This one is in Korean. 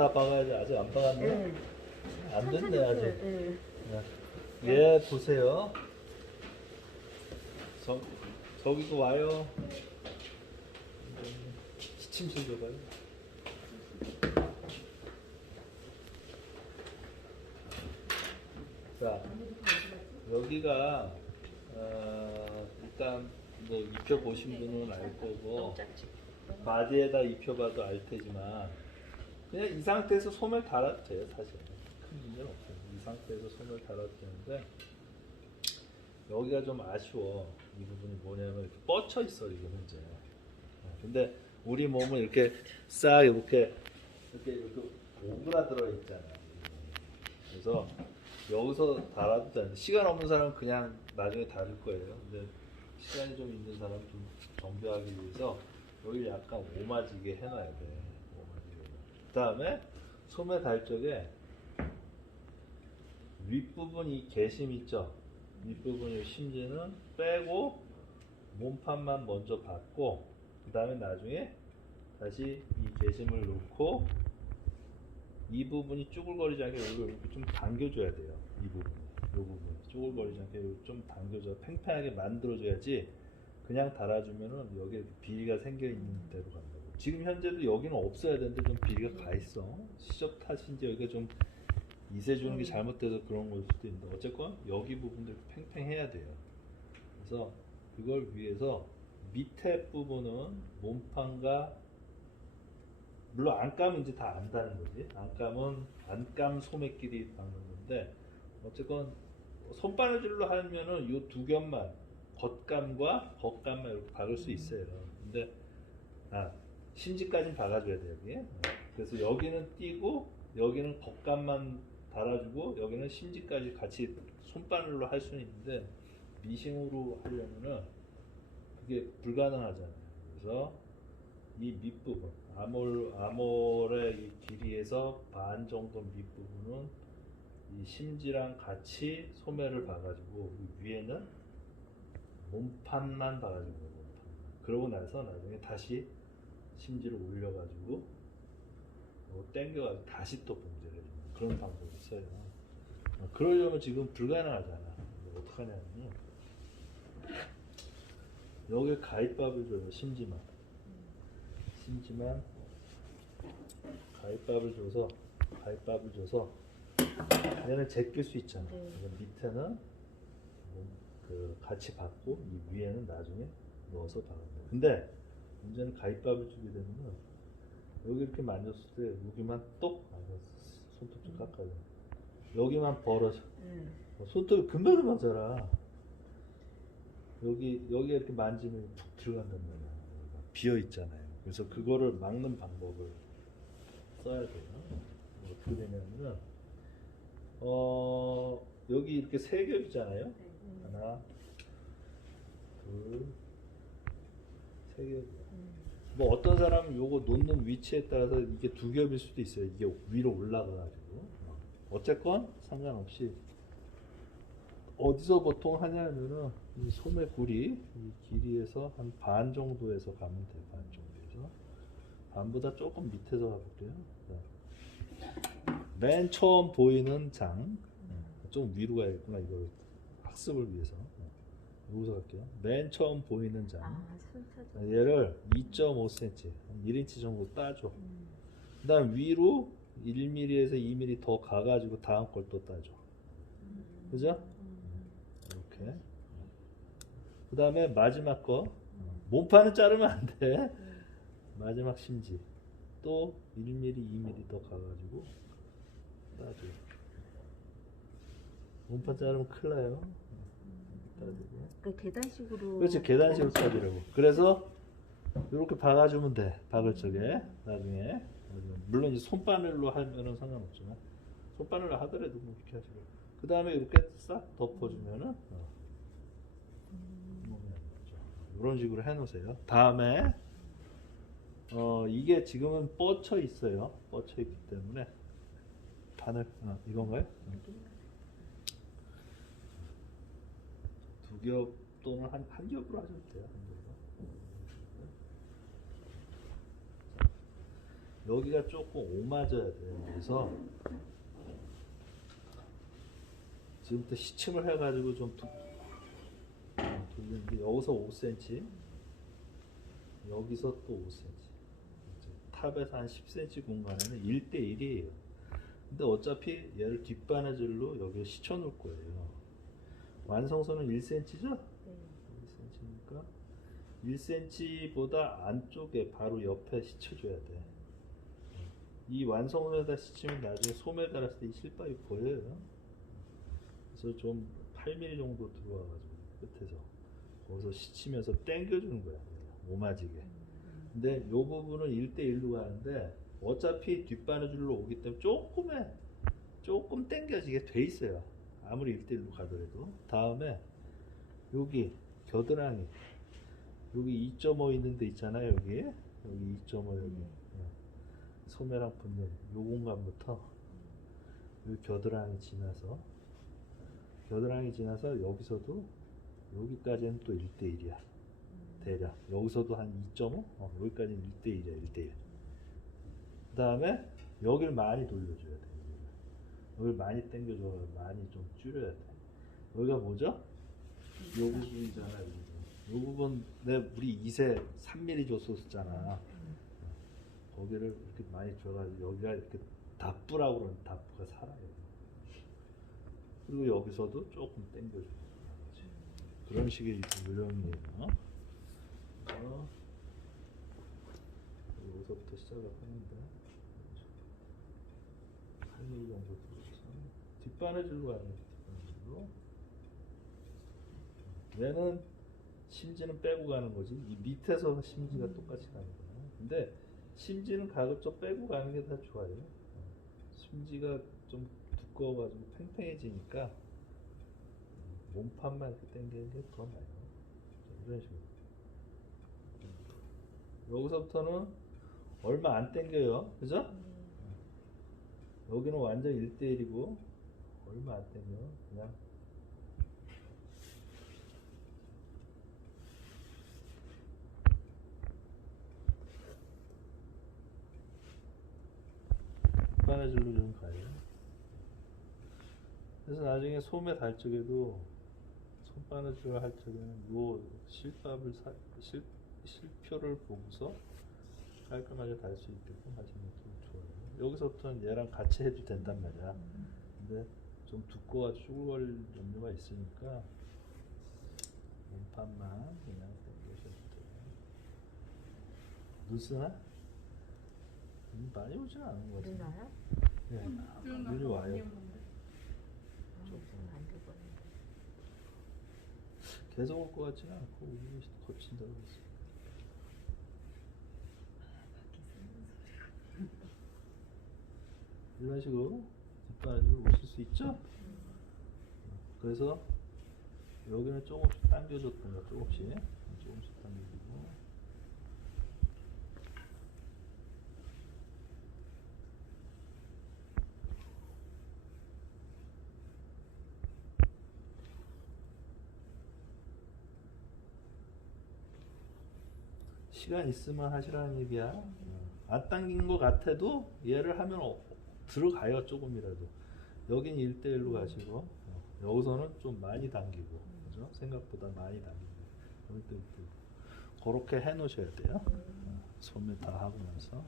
다 박아야지 아직 안 박았네. 응. 안 됐네 아직. 응. 네. 얘 보세요. 저 저기도 와요. 시침실 줘봐요. 자 여기가 어, 일단 뭐 입혀 보신 분은 알 거고 너무 작지. 바디에다 입혀봐도 알 테지만 그냥 이 상태에서 소멸 달아도 돼요 사실. 큰 문제는 없어요. 이 상태에서 소멸 달아도 되는데 여기가 좀 아쉬워. 이 부분이 뭐냐면 이렇게 뻗쳐 있어 이게 문제 어, 근데 우리 몸은 이렇게 싹 이렇게 이렇게 이렇게 오그라들어 있잖아. 그래서 여기서 달아도 되는데 시간 없는 사람은 그냥 나중에 다를 거예요. 근데 시간이 좀 있는 사람은 좀 정비하기 위해서 여기 약간 오마지게 해놔야 돼. 다음에 소매 달 쪽에 윗부분 이 개심 있죠? 윗부분 이 심지는 빼고 몸판만 먼저 받고 그 다음에 나중에 다시 이 개심을 놓고 이 부분이 쭈글거리지 않게 여기 이렇게 좀 당겨줘야 돼요. 이 부분, 이 부분 쭈글거리지 않게 좀 당겨줘, 팽팽하게 만들어줘야지. 그냥 달아주면은 여기에 비리가 생겨 있는 대로 간다고. 지금 현재도 여기는 없어야 되는데 좀 비리가 가 있어. 시접 탓인지 여기가 좀 이세 주는 게 잘못돼서 그런 걸 수도 있는데 어쨌건 여기 이렇게 팽팽해야 돼요. 그래서 그걸 위해서 밑에 부분은 몸판과 물론 안감은 이제 다 안다는 거지. 안감은 안감 소매끼리 박는 건데 어쨌건 손바느질로 하면은 이두 겹만 겉감과 겉감만 이렇게 박을 수 있어요. 근데 아 심지까지 박아줘야 돼 여기. 그래서 여기는 띄고 여기는 겉감만 달아주고 여기는 심지까지 같이 손바늘로 할 수는 있는데 미싱으로 하려면은 그게 불가능하잖아요. 그래서 이 밑부분 아몰 아몰의 이 길이에서 반 정도 밑부분은 이 심지랑 같이 소매를 봐가지고 이 위에는 몸판만 봐가지고 몸판. 그러고 나서 나중에 다시 심지를 올려가지고 뭐 땡겨가지고 다시 또 봉제를 해주는 그런 방법이 있어요. 어, 그러려면 지금 불가능하잖아. 어떡하냐면 여기 가입밥을 줘요 심지만 심지만 가입밥을 줘서 가입밥을 줘서 얘는 제낄 수 있잖아. 네. 밑에는 뭐그 같이 받고 이 위에는 나중에 넣어서 박는다. 근데 문제는 가입밥을 주게 되면 여기 이렇게 만졌을 때 여기만 똑 아, 손톱 좀 깎아줘. 여기만 벌어져. 응. 어, 손톱이 금방 금방 자라. 여기 여기 이렇게 만지면 푹 들어간단 말이야. 비어 있잖아요. 그래서 그거를 막는 방법을 써야 돼요. 어떻게 되냐면은 어 여기 이렇게 세 겹이잖아요. 응. 하나, 둘, 응. 뭐 어떤 사람은 요거 놓는 위치에 따라서 이게 두 겹일 수도 있어요. 이게 위로 올라가가지고. 어쨌건 상관없이 어디서 보통 하냐면은 이 소매 굴이 이 길이에서 한 반 정도에서 가면 돼요. 반 정도에서 반보다 조금 밑에서 가볼게요. 자. 맨 처음 보이는 장. 좀 위로 가야겠구나 이걸 학습을 위해서. 여기서 갈게요. 맨 처음 보이는 장. 아, 순서도. 얘를 2.5cm, 한 1인치 정도 따줘. 음. 그 다음 위로 1mm에서 2mm 더 가가지고 다음 걸 또 따줘. 그죠? 이렇게. 그 다음에 마지막 거. 몸판은 자르면 안 돼. 마지막 심지. 또 1mm, 2mm 더 가가지고 따줘. 몸판 자르면 큰일 나요. 따주고. 그 계단식으로. 그렇지 계단식으로 따지려고 그래서 이렇게 박아주면 돼 박을 적에 나중에 물론 이제 손바늘로 하면은 상관없지만 손바늘로 하더라도 뭐 이렇게 하시고 그 다음에 이렇게 싹 덮어주면은 어. 이런 식으로 해놓으세요 다음에 어 이게 지금은 뻗쳐 있어요 뻗쳐 있기 때문에 바늘 어, 이건가요? 두 겹 또는 한, 한 겹으로 하셔도 돼요. 여기가 조금 오맞아야 돼요. 그래서 지금부터 시침을 해가지고 좀 두, 어, 돌리는데 여기서 5cm, 여기서 또 5cm. 탑에서 한 10cm 공간에는 1대1이에요. 근데 어차피 얘를 뒷바느질로 여기에 시쳐 놓을 거예요. 완성선은 1cm죠? 네. 1cm니까 1cm보다 안쪽에 바로 옆에 시쳐줘야 돼. 이 완성선에다 시치면 나중에 소매 달았을 때 이 실밥이 보여요. 그래서 좀 8mm 정도 들어와가지고 끝에서 거기서 시치면서 당겨주는 거야. 오마지게. 근데 요 부분은 1대1로 가는데 어차피 뒷바느질로 오기 때문에 조금에 조금 당겨지게 돼 있어요. 아무리 1대1로 가더라도. 다음에 여기 겨드랑이 여기 2.5 있는 데 있잖아요. 여기 여기 2.5 여기 네. 어. 소매랑 붙는 요 공간부터 요 겨드랑이 지나서 겨드랑이 지나서 여기서도 여기까지는 또 1대1이야. 대략 여기서도 한 2.5? 어, 여기까지는 1대1이야 1대1 그 다음에 여기를 많이 돌려줘야 돼 여기를 많이 당겨줘. 많이 좀 줄여야 돼. 여기가 뭐죠? 요 부분이잖아 요 부분. 요 부분 내 우리 2세 3mm 줬었잖아. 거기를 이렇게 많이 줘가지고 여기가 이렇게 답부라고 그러는 답부가 살아요 그리고 여기서도 조금 당겨줘. 그런 식의 요령이에요. 어, 여기서부터 시작을 하는데 8mm 정도 들어서 뒷바느질로 가는 거예요 뒷바느질로. 얘는 심지는 빼고 가는 거지. 이 밑에서 심지가 똑같이 가는 거야. 근데 심지는 가급적 빼고 가는 게 다 좋아요. 어, 심지가 좀 두꺼워가지고 팽팽해지니까 몸판만 이렇게 당기는 게 더 나아요. 이런 식으로. 여기서부터는 얼마 안 땡겨요. 그죠? 여기는 완전 1대1이고 얼마 안 땡겨. 그냥 바느질로 좀 가요. 그래서 나중에 소매 달 적에도 손바느질을 할 적에는 요 실밥을 사, 실, 실표를 보고서 깔끔하게 달 수 있게끔 하시는 것도 좋아요. 여기서부터는 얘랑 같이 해도 된단 말이야. 근데 좀 두꺼워 쭈글거릴 염려가 있으니까 몸판만 그냥 당겨셔도 돼요. 눈 쓰나? 눈 많이 오진 않은 것 같은데. 그러나요? 네. 눈 눈이 아까 와요. 아, 안 되거든요. 계속 올 것 같지는 않고 우리 거친다고 했어. 이런 식으로 오실 수 있죠? 그래서 여기는 조금씩 당겨줬던가 조금씩 조금씩 당겨주고 시간 있으면 하시라는 얘기야. 안 당긴 것 같아도 얘를 하면 어, 들어가요 조금이라도. 여긴 1대1로 가시고 어, 여기서는 좀 많이 당기고 그죠? 생각보다 많이 당기고 여기 또 그렇게 해 놓으셔야 돼요. 어, 소매 다 하고 나서